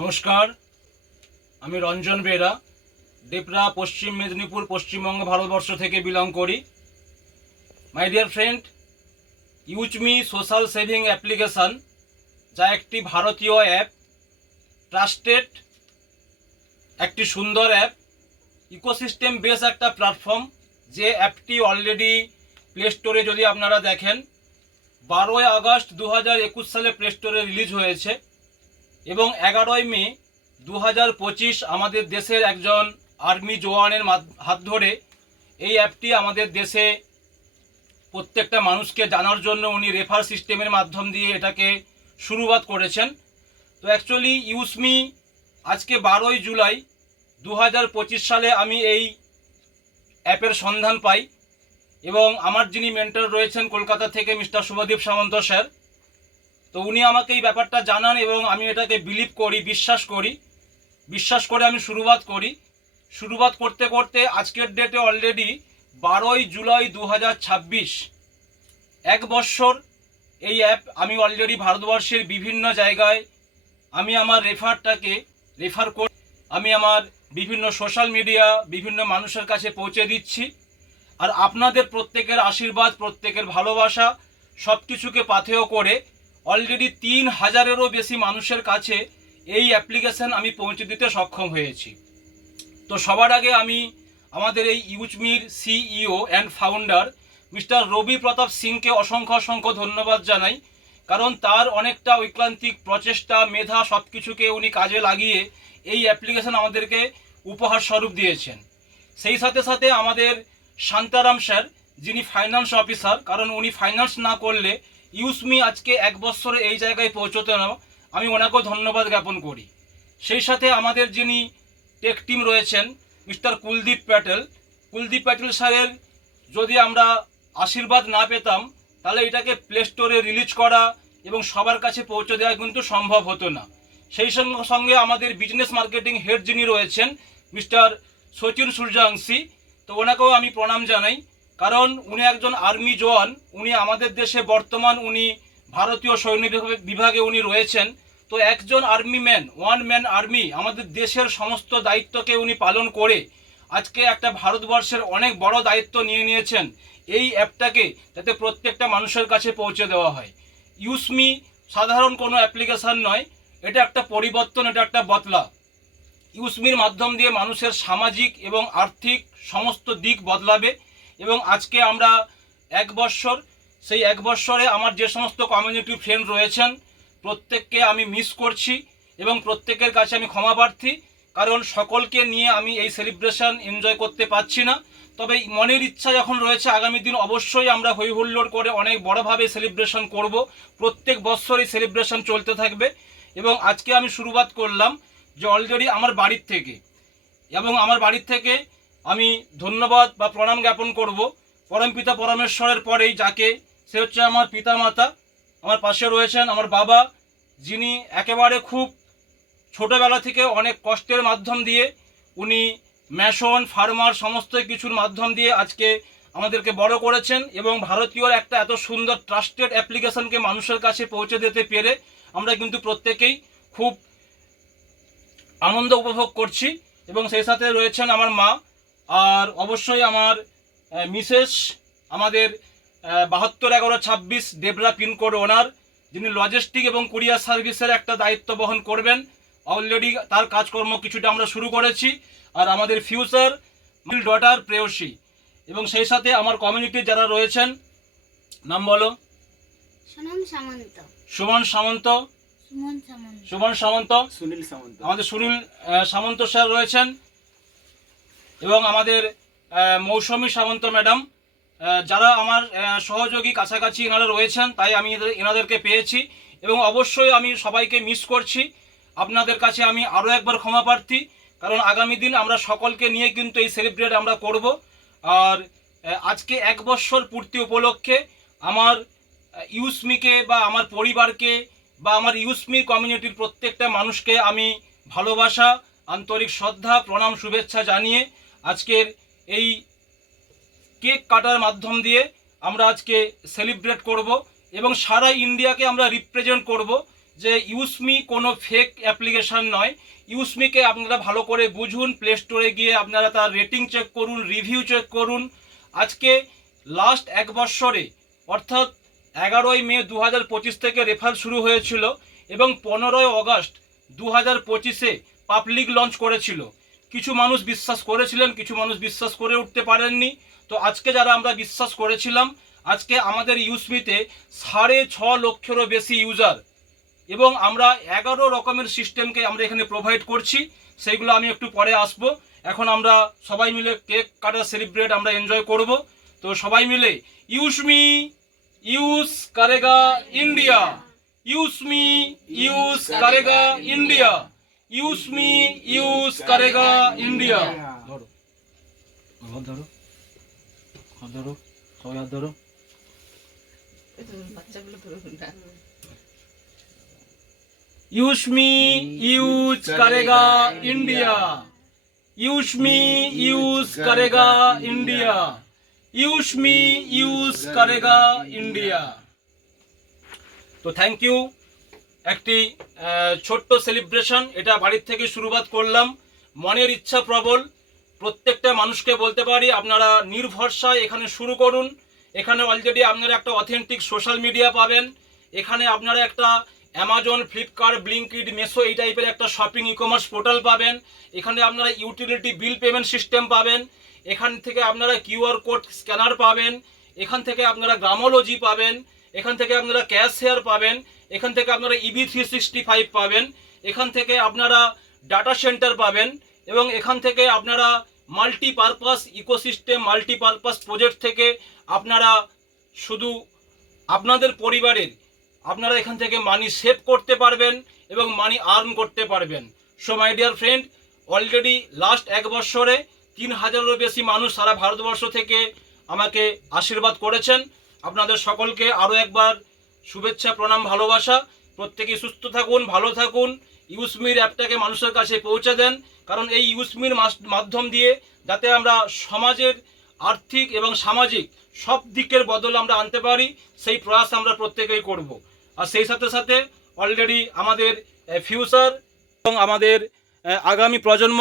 নমস্কার, আমি রঞ্জন বেরা, ডেপরা, পশ্চিম মেদিনীপুর, পশ্চিমবঙ্গ, ভারতবর্ষ থেকে বিলং করি। My dear friend, use me social saving application, যা একটি ভারতীয় অ্যাপ, ট্রাস্টেড একটি সুন্দর অ্যাপ, ইকোসিস্টেম বেস একটা প্ল্যাটফর্ম। যে অ্যাপটি অলরেডি প্লে স্টোরে যদি আপনারা দেখেন, 12ই আগস্ট 2021 সালে প্লে স্টোরে রিলিজ হয়েছে এবং 11ই মে 2025 আমাদের দেশের একজন আর্মি জওয়ানের হাত ধরে এই অ্যাপটি আমাদের দেশে প্রত্যেকটা মানুষকে জানার জন্য উনি রেফার সিস্টেমের মাধ্যম দিয়ে এটাকে শুরুয়াত করেছেন। তো অ্যাকচুয়ালি ইউজমি আজকে 12ই জুলাই 2025 সালে আমি এই অ্যাপের সন্ধান পাই এবং আমার যিনি মেন্টর রয়েছেন কলকাতা থেকে মিস্টার শুভদীপ সামন্ত স্যার, তো উনি আমাকে এই ব্যাপারটা জানান এবং আমি এটাকে বিলিভ করি, বিশ্বাস করে আমি শুরুয়াত করতে করতে আজকের ডেটে অলরেডি 12ই জুলাই 2026, 1 বছর এই অ্যাপ আমি অলরেডি ভারতবর্ষের বিভিন্ন জায়গায় আমি আমার রেফার করে আমি আমার বিভিন্ন সোশ্যাল মিডিয়া বিভিন্ন মানুষের কাছে পৌঁছে দিচ্ছি। আর আপনাদের প্রত্যেকের আশীর্বাদ, প্রত্যেকের ভালোবাসা সব কিছুকে পাথেয় করে অলরেডি 3000-এরও বেশি মানুষের কাছে এই অ্যাপ্লিকেশান আমি পৌঁছে দিতে সক্ষম হয়েছি। তো সবার আগে আমি আমাদের এই ইউজমির সিইও অ্যান্ড ফাউন্ডার মিস্টার রবি প্রতাপ সিংকে অসংখ্য ধন্যবাদ জানাই, কারণ তার অনেকটা ঐকান্তিক প্রচেষ্টা, মেধা সব কিছুকে উনি কাজে লাগিয়ে এই অ্যাপ্লিকেশান আমাদেরকে উপহার স্বরূপ দিয়েছেন। সেই সাথে সাথে আমাদের শান্তারাম স্যার, যিনি ফাইন্যান্স অফিসার, কারণ উনি ফাইন্যান্স না করলে ইউজমি আজকে 1 বছরে এই জায়গায় পৌঁছতে না, আমি ওনাকেও ধন্যবাদ জ্ঞাপন করি। সেই সাথে আমাদের যিনি টেক টিম রয়েছেন মিস্টার কুলদীপ প্যাটেল স্যারের যদি আমরা আশীর্বাদ না পেতাম তাহলে এটাকে প্লে স্টোরে রিলিজ করা এবং সবার কাছে পৌঁছে দেওয়া কিন্তু সম্ভব হতো না। সেই সঙ্গে আমাদের বিজনেস মার্কেটিং হেড যিনি রয়েছেন মিস্টার সচিন সূর্যাংশী, তো ওনাকেও আমি প্রণাম জানাই, কারণ উনি একজন আর্মি জওয়ান। উনি আমাদের দেশে বর্তমান উনি ভারতীয় সৈন্য বিভাগে উনি রয়েছেন। তো একজন ওয়ান ম্যান আর্মি আমাদের দেশের সমস্ত দায়িত্বকে উনি পালন করে আজকে একটা ভারতবর্ষের অনেক বড় দায়িত্ব নিয়ে নিয়েছেন এই অ্যাপটাকে যাতে প্রত্যেকটা মানুষের কাছে পৌঁছে দেওয়া হয়। ইউজমি সাধারণ কোনো অ্যাপ্লিকেশান নয়, এটা একটা পরিবর্তন, এটা একটা বদলা। ইউজমির মাধ্যম দিয়ে মানুষের সামাজিক এবং আর্থিক সমস্ত দিক বদলাবে এবং আজকে আমরা 1 বছর, সেই 1 বছরে আমার যে সমস্ত কমিউনিটি ফ্রেন্ড রয়েছেন প্রত্যেককে আমি মিস করছি এবং প্রত্যেকের কাছে আমি ক্ষমা প্রার্থী, কারণ সকলকে নিয়ে আমি এই সেলিব্রেশন এনজয় করতে পারছি না। তবে মনের ইচ্ছা যখন রয়েছে আগামী দিন অবশ্যই আমরা হই হুল্লোড় করে অনেক বড়োভাবে সেলিব্রেশন করব। প্রত্যেক বছরই সেলিব্রেশন চলতে থাকবে এবং আজকে আমি শুরুয়াত করলাম যে অলরেডি আমার বাড়ির থেকে আমি ধন্যবাদ বা প্রণাম জ্ঞাপন করব পরমপিতা পরমেশ্বরের পরেই, যাকে সে হচ্ছে আমার পিতামাতা। আমার পাশে রয়েছেন আমার বাবা, যিনি একেবারে খুব ছোটোবেলা থেকে অনেক কষ্টের মাধ্যম দিয়ে উনি ম্যাশন, ফার্মার সমস্ত কিছুর মাধ্যম দিয়ে আজকে আমাদেরকে বড় করেছেন এবং ভারতীয় একটা এত সুন্দর ট্রাস্টেড অ্যাপ্লিকেশনকে মানুষের কাছে পৌঁছে দিতে পেরে আমরা কিন্তু প্রত্যেকেই খুব আনন্দ উপভোগ করছি। এবং সেই সাথে রয়েছেন আমার মা, আর অবশ্যই আমার মিসেস, আমাদের 721126 ডেবরা পিনকোড ওনার, যিনি লজিস্টিক এবং কুরিয়ার সার্ভিসের একটা দায়িত্ব বহন করবেন। অলরেডি তার কাজকর্ম কিছুটা আমরা শুরু করেছি। আর আমাদের ফিউচার ডটার প্রেয়সী, এবং সেই সাথে আমার কমিউনিটি যারা রয়েছেন, নাম বলো। সুমন সামন্ত, আমাদের সুনীল সামন্ত স্যার রয়েছেন এবং আমাদের মৌসুমী সামন্ত ম্যাডাম, যারা আমার সহযোগী কাছাকাছি এনারা রয়েছেন, তাই আমি এনাদেরকে পেয়েছি এবং অবশ্যই আমি সবাইকে মিস করছি। আপনাদের কাছে আমি আরও একবার ক্ষমা প্রার্থী, কারণ আগামী দিন আমরা সকলকে নিয়ে কিন্তু এই সেলিব্রেট আমরা করব। আর আজকে 1 বছর পূর্তি উপলক্ষে আমার ইউজমিকে বা আমার পরিবারকে বা আমার ইউজমি কমিউনিটির প্রত্যেকটা মানুষকে আমি ভালোবাসা, আন্তরিক শ্রদ্ধা, প্রণাম, শুভেচ্ছা জানিয়ে আজকের এই কেক কাটার মাধ্যম দিয়ে আমরা আজকে সেলিব্রেট করব এবং সারা ইন্ডিয়াকে আমরা রিপ্রেজেন্ট করব যে ইউজমি কোনো ফেক অ্যাপ্লিকেশান নয়। ইউজমিকে আপনারা ভালো করে বুঝুন, প্লে স্টোরে গিয়ে আপনারা তার রেটিং চেক করুন, রিভিউ চেক করুন। আজকে লাস্ট এক বৎসরে অর্থাৎ 11ই মে 2025 থেকে রেফার শুরু হয়েছিল এবং 15ই অগস্ট 2025-এ পাবলিক লঞ্চ করেছিল। কিছু মানুষ বিশ্বাস করেছিলেন, কিছু মানুষ বিশ্বাস করে উঠতে পারেননি। তো আজকে যারা আমরা বিশ্বাস করেছিলাম, আজকে আমাদের ইউজমিতে 6.5 লক্ষেরও বেশি ইউজার এবং আমরা 11 রকমের সিস্টেমকে আমরা এখানে প্রোভাইড করছি। সেইগুলো আমি একটু পরে আসবো। এখন আমরা সবাই মিলে কেক কাটা সেলিব্রেট আমরা এনজয় করব। তো সবাই মিলে ইউজমি यूज करेगा इंडिया, यूज मी यूज करेगा इंडिया, यूज मी यूज करेगा इंडिया। धरो हाथ धरो, हाथ धरो, सबाई हाथ धरो। यूज मी यूज करेगा इंडिया, यूज मी यूज करेगा इंडिया, ইউজ মি ইউজ করেগা ইন্ডিয়া। তো থ্যাংক ইউ। একটি ছোট্ট সেলিব্রেশন এটা বাড়ির থেকে শুরুবাত করলাম। মনের ইচ্ছা প্রবল, প্রত্যেকটা মানুষকে বলতে পারি আপনারা নির্ভরসায় এখানে শুরু করুন। এখানে অলরেডি আপনারা একটা অথেন্টিক সোশ্যাল মিডিয়া পাবেন। এখানে আপনারা একটা অ্যামাজন, ফ্লিপকার্ট, ব্লিঙ্কিট, মেসো এই টাইপের একটা শপিং ই কমার্স পোর্টাল পাবেন। এখানে আপনারা ইউটিলিটি বিল পেমেন্ট সিস্টেম পাবেন। এখান থেকে আপনারা কিউআর কোড স্ক্যানার পাবেন। এখান থেকে আপনারা গ্রামোলজি পাবেন। এখান থেকে আপনারা ক্যাশ শেয়ার পাবেন। এখান থেকে আপনারা ইবি 365 পাবেন। এখান থেকে আপনারা ডাটা সেন্টার পাবেন এবং এখান থেকে আপনারা মাল্টিপারপাস ইকোসিস্টেম, মাল্টিপারপাস প্রজেক্ট থেকে আপনারা শুধু আপনাদের পরিবারের আপনারা এখান থেকে মানি সেভ করতে পারবেন এবং মানি আর্ন করতে পারবেন। So my dear friend, already last এক বছরে 3000-এরও বেশি মানুষ সারা ভারতবর্ষ থেকে আমাকে আশীর্বাদ করেছেন। আপনাদের সকলকে আরও একবার শুভেচ্ছা, প্রণাম, ভালোবাসা। প্রত্যেকেই সুস্থ থাকুন, ভালো থাকুন। ইউজমির অ্যাপটাকে মানুষের কাছে পৌঁছে দেন, কারণ এই ইউজমির মাধ্যম দিয়ে যাতে আমরা সমাজের আর্থিক এবং সামাজিক সব দিকের বদল আমরা আনতে পারি, সেই প্রয়াস আমরা প্রত্যেকেই করব। আর সেই সাথে সাথে অলরেডি আমাদের ফিউচার এবং আমাদের আগামী প্রজন্ম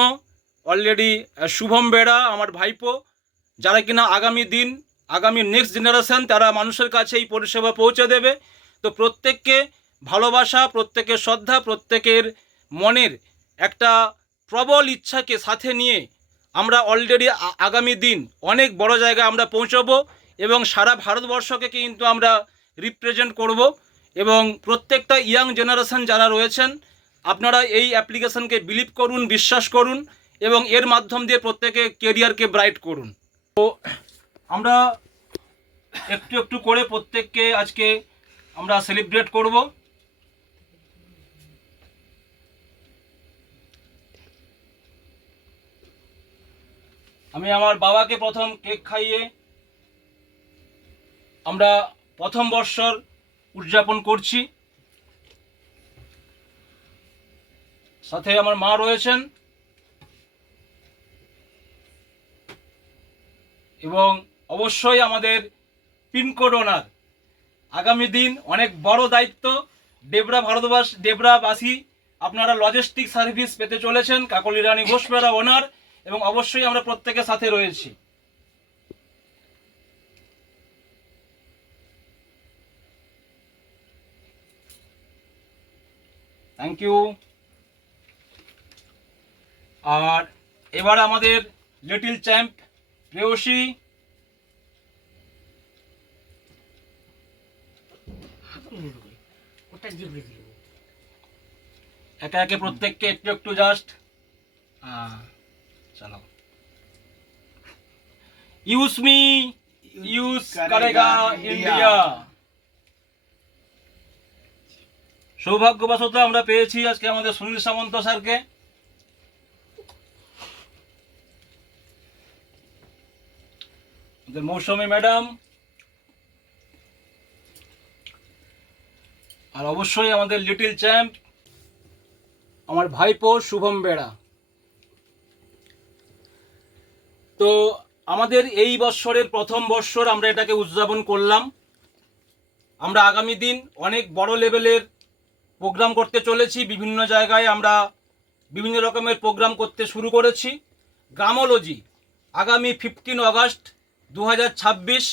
অলরেডি শুভম বেড়া আমার ভাইপো, যারা কিনা আগামী দিন, আগামী নেক্সট জেনারেশন তারা মানুষের কাছে এই পরিষেবা পৌঁছে দেবে। তো প্রত্যেককে ভালোবাসা, প্রত্যেকের শ্রদ্ধা, প্রত্যেকের মনের একটা প্রবল ইচ্ছাকে সাথে নিয়ে আমরা অলরেডি আগামী দিন অনেক বড় জায়গায় আমরা পৌঁছবো এবং সারা ভারতবর্ষকে কিন্তু আমরা রিপ্রেজেন্ট করব। এবং প্রত্যেকটা ইয়াং জেনারেশন যারা রয়েছেন আপনারা এই অ্যাপ্লিকেশনকে বিলিভ করুন, বিশ্বাস করুন এবং এর মাধ্যম দিয়ে প্রত্যেকে কেরিয়ারকে ব্রাইট করুন। তো আমরা একটু একটু করে প্রত্যেককে আজকে আমরা সেলিব্রেট করব। আমি আমার বাবাকে প্রথম কেক খাইয়ে আমরা প্রথম বর্ষর উদযাপন করছি। সাথে আমার মা রয়েছেন এবং অবশ্যই আমাদের পিনকোড ওনার। আগামী দিন অনেক বড় দায়িত্ব। ডেবরাবাসী আপনারা লজিস্টিক সার্ভিস পেতে চলেছেন। কাকলি রানী ঘোষবেড়া ওনার এবং অবশ্যই আমরা প্রত্যেকের সাথে রয়েছি। Thank you. আর এবার আমাদের লিটল চ্যাম্প প্রেয়সী, একে একে প্রত্যেককে একটু একটু জাস্ট চালাও। ইউজ মি ইউজ করেগা ইন্ডিয়া। সৌভাগ্যবশত আমরা পেয়েছি আজকে আমাদের সুনীল সামন্ত স্যারকে। মৌসুমী ম্যাডাম আর অবশ্যই আমাদের লিটল চ্যাম্প আমার ভাইপো শুভম বেড়া। তো আমাদের এই বৎসরের প্রথম বৎসর আমরা এটাকে উদযাপন করলাম। আমরা আগামী দিন অনেক বড় লেভেলের প্রোগ্রাম করতে চলেছি। বিভিন্ন জায়গায় আমরা বিভিন্ন রকমের প্রোগ্রাম করতে শুরু করেছি। গ্রামোলজি আগামী 15 আগস্ট 2026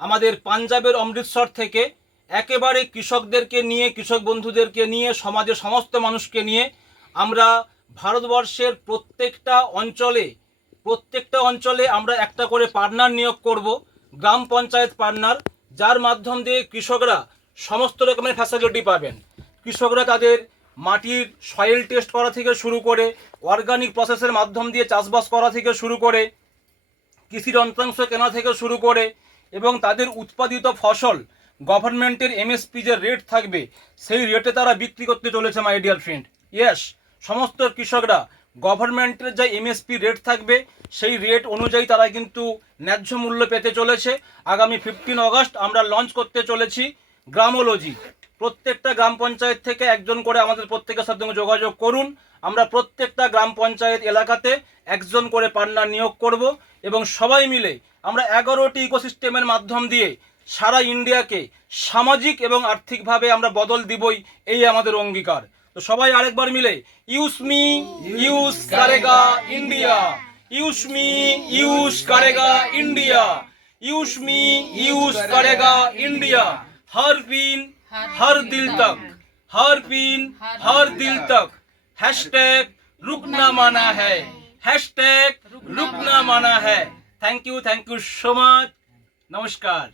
আমাদের পাঞ্জাবের অমৃতসর থেকে একেবারে কৃষকদেরকে নিয়ে, কৃষক বন্ধুদেরকে নিয়ে, সমাজের সমস্ত মানুষকে নিয়ে আমরা ভারতবর্ষের প্রত্যেকটা অঞ্চলে আমরা একটা করে পার্টনার নিয়োগ করব, গ্রাম পঞ্চায়েত পার্টনার, যার মাধ্যম দিয়ে কৃষকরা সমস্ত রকমের ফ্যাসিলিটি পাবেন। কৃষকরা তাদের মাটির সয়েল টেস্ট করা থেকে শুরু করে, অর্গানিক প্রসেসের মাধ্যম দিয়ে চাষবাস করা থেকে শুরু করে, কৃষি যন্ত্রাংশ কেনা থেকে শুরু করে, এবং তাদের উৎপাদিত ফসল গভর্নমেন্টের এমএসপি যে রেট থাকবে সেই রেটে তারা বিক্রি করতে চলেছে মাই ডিয়ার ফ্রেন্ড। ইয়েস, সমস্ত কৃষকরা গভর্নমেন্টের যে এমএসপি রেট থাকবে সেই রেট অনুযায়ী তারা কিন্তু ন্যায্য মূল্য পেতে চলেছে। আগামী 15 আগস্ট আমরা লঞ্চ করতে চলেছি গ্রামোলজি। প্রত্যেকটা গ্রাম পঞ্চায়েত থেকে একজন করে আমাদের প্রত্যেকের সাথে যোগাযোগ করুন। আমরা প্রত্যেকটা গ্রাম পঞ্চায়েত এলাকাতে একজন করে পার্টনার নিয়োগ করব এবং সবাই মিলে আমরা 11টি ইকোসিস্টেমের মাধ্যম দিয়ে সারা ইন্ডিয়াকে সামাজিক এবং আর্থিকভাবে আমরা বদল দিবই, এই আমাদের অঙ্গীকার। তো সবাই আরেকবার মিলে ইউজ মি ইউজ করেগা ইন্ডিয়া, ইউজ মি ইউজ করেগা ইন্ডিয়া, ইউজ মি ইউজ করেগা ইন্ডিয়া, हर पीन हर दिल तक, हर पीन हर दिल तक, हैशटैग रुकना माना है, हैशटैग रुकना माना है। थैंक यू सो मच, नमस्कार।